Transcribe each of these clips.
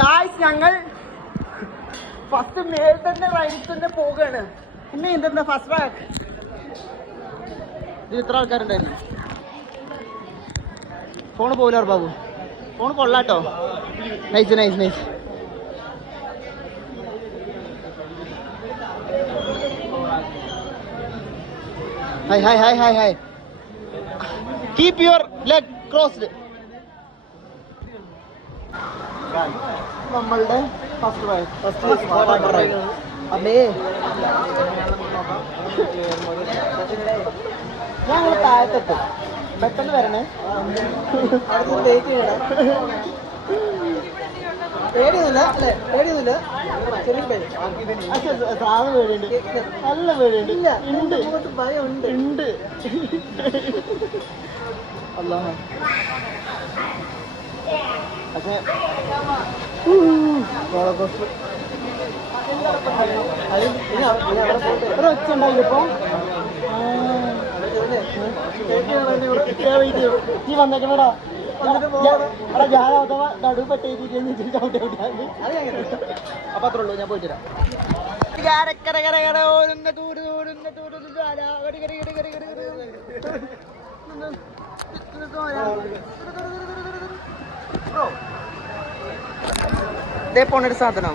Guys ഞങ്ങൾ first മേൽ തന്നെ റൈഡിൽ തന്നെ പോവുകയാണ്. പിന്നെ എന്തെന്താ ഫസ്റ്റ് റാക്ക് ഇത് ഇത്ര ആൾക്കാരുണ്ടായിരുന്നു. ഫോണ് പോകില്ല ബാബു, ഫോൺ കൊള്ളാട്ടോ. Nice nice nice. Hi hi hi hi hi. Keep your leg crossed. നമ്മളുടെ ഫസ്റ്റ് റൈഡ്. അമ്മേ ഞാൻ താഴത്തെത്തും, പെട്ടെന്ന് വരണേ. വെയിറ്റ് ചെയ്യണം. പേടിയൊന്നുമില്ല അല്ലേ? പേടിയൊന്നുമില്ല, ചെറിയ പേടി. സാധനം പേടിയുണ്ട്, നല്ല പേടിയുണ്ട്. ഇല്ല, ഉണ്ട്, ഭയം ഉണ്ട് ഉണ്ട്. അല്ലാ പക്ഷേ ഒച്ച ഉണ്ടായില്ല ഇപ്പൊ. നീ വന്നേക്കണടാ. ഞാൻ അഥവാ നടുവ് പെട്ടേക്ക് അപ്പൊ അത്രേ ഉള്ളൂ. ഞാൻ പോയിട്ട് വരാം. ഇതേ പോണൊരു സാധനം.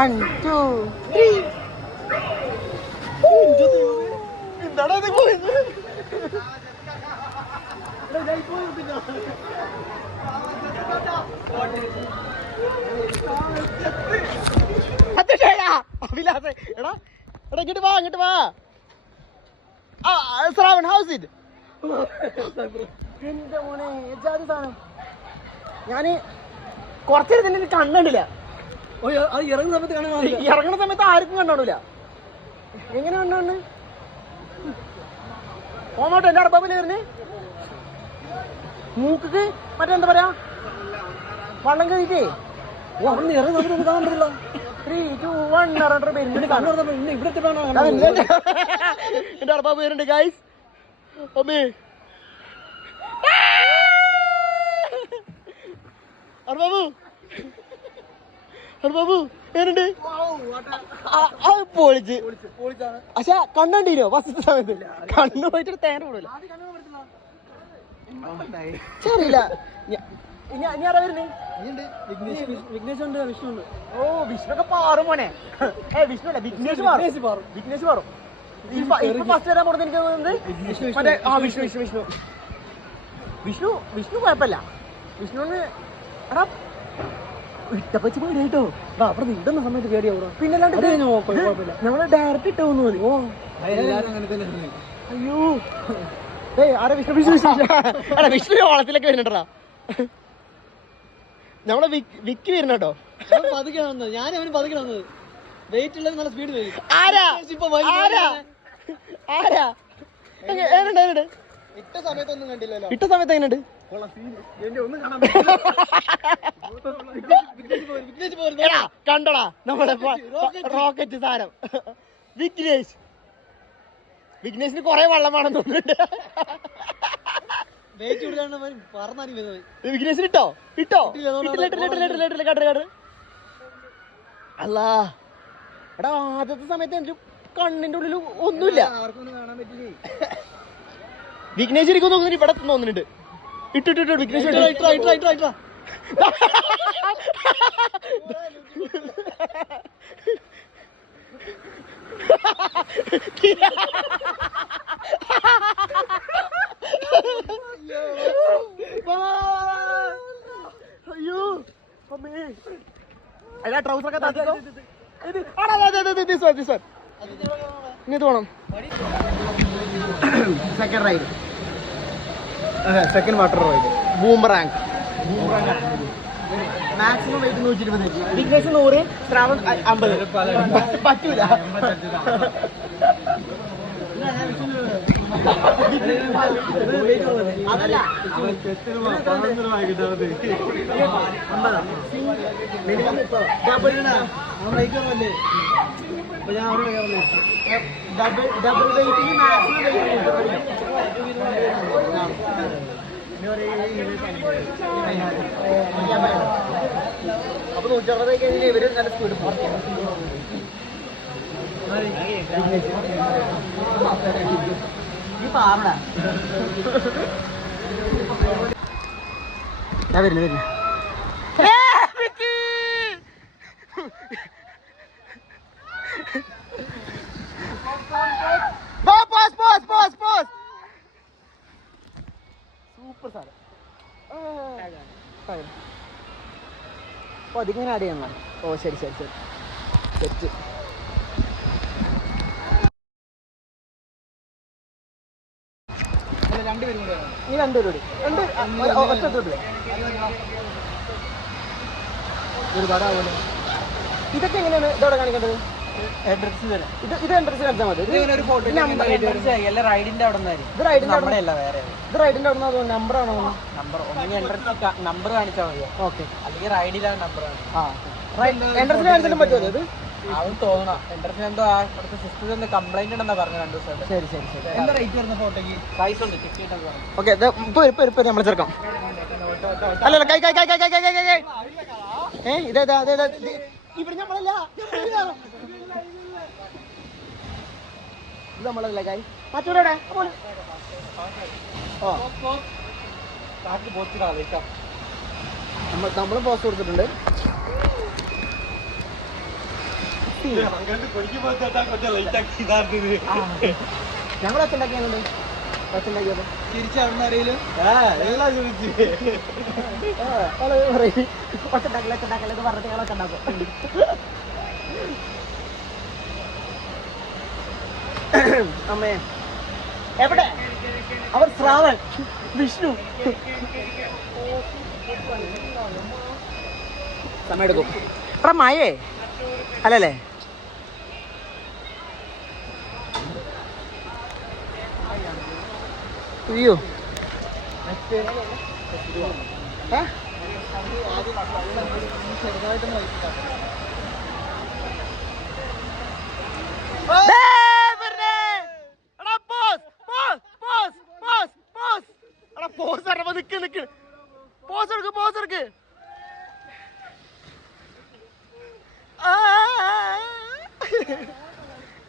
1 2 3. എന്താണ് അത് പോയത്? അഭിലാഷ് എടാ എടാ ഇങ്ങോട്ട് വാ, ഇങ്ങോട്ട് വാ. Shravan house it. എന്റെ മോനെ ജാതി സാധനം. ഞാന് കുറച്ചേരം തന്നെ കണ്ടില്ല. ഇറങ്ങുന്ന സമയത്ത് ആർക്കും കണ്ടോണില്ല. എങ്ങനെ കണ്ടോണ്ട് ഓമോട്ടോ എന്റെ അടപ്പാപ്പില് വരുന്നേ മൂക്ക് മറ്റെന്താ പറയാ വള്ളം കയറിട്ടേ. എന്റെ അടപ്പാപ്പ് വരുന്നുണ്ട് ഗൈസ്. അമ്മേ അടപ്പാപ്പു അടപ്പാപ്പു ഏനുണ്ട് പൊളിച്ച്. പക്ഷെ കണ്ടീനോ ഫസ്റ്റ് സമയത്ത്? കണ്ണു പോയിട്ട് തേന പോടില്ല. അറിയില്ല. ഇനി ആരാ വരുന്നേ? വിഘ്നേഷ് ഉണ്ട്, വിഷ്ണു ഉണ്ട്. ഓ വിഷ്ണുക്കെ പാറും മോനെ. വിഷ്ണു അല്ല വിഘ്നേഷ് മാറും. വിഘ്നേഷ് മാറും. ഇപ്പൊ ഫസ്റ്റ് വരാൻ പോണത് എനിക്ക് തോന്നുന്നത് മറ്റേ വിഷ്ണു വിഷ്ണു വിഷ്ണു വിഷ്ണു വിഷ്ണു കുഴപ്പമില്ല. വിഷ്ണുവിന് എടാ ഇട്ടപ്പച്ച് പേടിയായിട്ടോ. അവിടെ ഇടുന്ന സമയത്ത് പേടിയാവൂടാ. പിന്നല്ലാണ്ട് നമ്മള് ഡയറക്റ്റ് ഇട്ട് പോകുന്നു മതി. ഓ അയ്യോ ആരാ വിഷ്ണു വിഷ്ണു വിഷ്ണു അല്ല വിഷ്ണു ഓളത്തിലൊക്കെ വരുന്നുണ്ടാ. നമ്മളെ വിക്കി വരുന്നുണ്ടോ? ഞാൻ അവന് പതുക്കെ വന്നത്. വെയിറ്റ് ഉള്ളത് നല്ല സ്പീഡ് വരും. ആരാ ആരാ ആരാ ഏനുണ്ട്? ഇട്ട സമയത്തൊന്നും കണ്ടില്ലല്ലോ. ഇട്ട സമയത്ത് എങ്ങനെയുണ്ട്? കണ്ടോടാ നമ്മളെ റോക്കറ്റ് സാധനം. വിഘ്നേഷ് വിഘ്നേഷിന് കൊറേ വെള്ളം വേണം തോന്നുന്നുണ്ട്. വിഘ്നേഷിന് ഇട്ടോ ഇട്ടോ കട്ട്. അല്ലാ എടാ ആദ്യത്തെ സമയത്ത് എന്റെ കണ്ണിന്റെ ഉള്ളിൽ ഒന്നുമില്ല. വിഘ്നേഷ് എനിക്ക് തോന്നുന്നു ഇവിടെ തോന്നുന്നുണ്ട്. ഇട്ടിട്ട് വിഘ്നേഷ് അയ്യോ അമ്മേ അല്ല ട്രൗസറൊക്കെ താത്തിക്കോ. ഇങ്ങോട്ട് പോണം. Second ride, second water ride boomerang. Maximum wait 120. Vignesh 100, Shravan 50. പറ്റൂല. അതല്ല ഡബിൾ വെയിറ്റിന് മാക്സിമം വെയിറ്റ് 160 കഴിഞ്ഞാൽ ഇവര് നല്ല സ്പീഡ് പാറടാ ഞാൻ വരുന്നു സൂപ്പർ സാറ് അപ്പോൾ അതിങ്ങനെ ആഡ് ചെയ്യണം. ഓ ശരി ശരി ശരി തെറ്റ്. ഈ രണ്ടുപേരും കൂടി ഒറ്റ ഒരുപാടാവുമല്ലോ. ഇതൊക്കെ എങ്ങനെയാണ് ഇതോടെ കാണിക്കേണ്ടത്? ഇത് എൻട്രൻസ് കാണിച്ചാൽ മതി. ഇത് റൈഡിന്റെ അവിടെ നമ്പറാണോ? നമ്പർ കാണിച്ചാൽ മതിയോ? ഓക്കെ. അല്ലെങ്കിൽ റൈഡിലാണ് നമ്പർ. എൻട്രൻസിൽ കാണിച്ചാലും പറ്റുമോ? ഇത് അവൻ തോന്നണം. എൻട്രൻസിന് എന്തോ അവിടുത്തെ സിസ്റ്റത്തിൽ എന്തോ കംപ്ലൈന്റ് ഉണ്ടെന്നാ പറഞ്ഞു 2 ദിവസം. ശരി ശരി ശരി. എന്താ റേറ്റ് വരുന്ന ഫോട്ടോക്ക്? പ്രൈസ് ഉണ്ട്. ഓക്കെ ഇപ്പൊ നമ്മൾ ചേർക്കാം. അല്ലല്ല കൈ കൈ കൈ കൈ കൈ കൈ കൈ ഇതേതാ അതേതാ ഇവിടെ നമ്മളല്ല ഇത് നമ്മളല്ല കൈ മറ്റൂടെ നമ്മളും പോസ്റ്റ് കൊടുത്തിട്ടുണ്ട്. ഞങ്ങൾ ഒച്ച ഉണ്ടാക്കിയുണ്ട്. ഒച്ചുണ്ടാക്കിയത് തിരിച്ചറിയില്ല. ഒച്ചുണ്ടാക്കല ഒച്ചുണ്ടാക്കലെന്ന് പറഞ്ഞിട്ട് ഞങ്ങളൊക്കെ ഉണ്ടാക്കും. അമ്മേ എവിടെ അവർ? ശ്രാവൺ, വിഷ്ണു. സമയം എടുക്കും. ഇവിടെ മഴേ അല്ലല്ലേ? അയ്യോ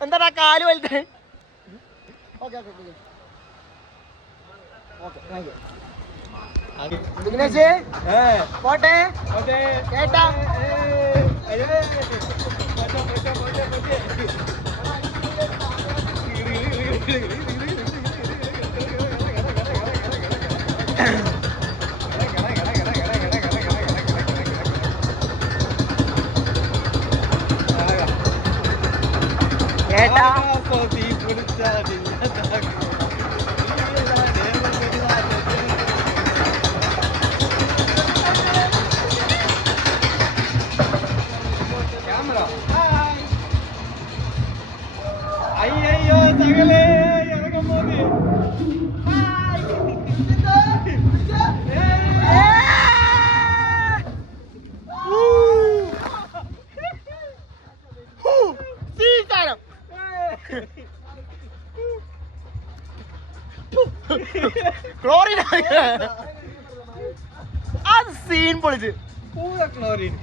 എന്താ കാല് വലുത്? ഓക്കെ ഓക്കെ വിഘ്നേഷ് പോട്ടെ കേട്ടാ. കേട്ടാ അയ്യോ തകളെ ഇറങ്ങാൻ പോയി. അത് സീൻ പൊളിച്ച് ക്ലോറിൻ.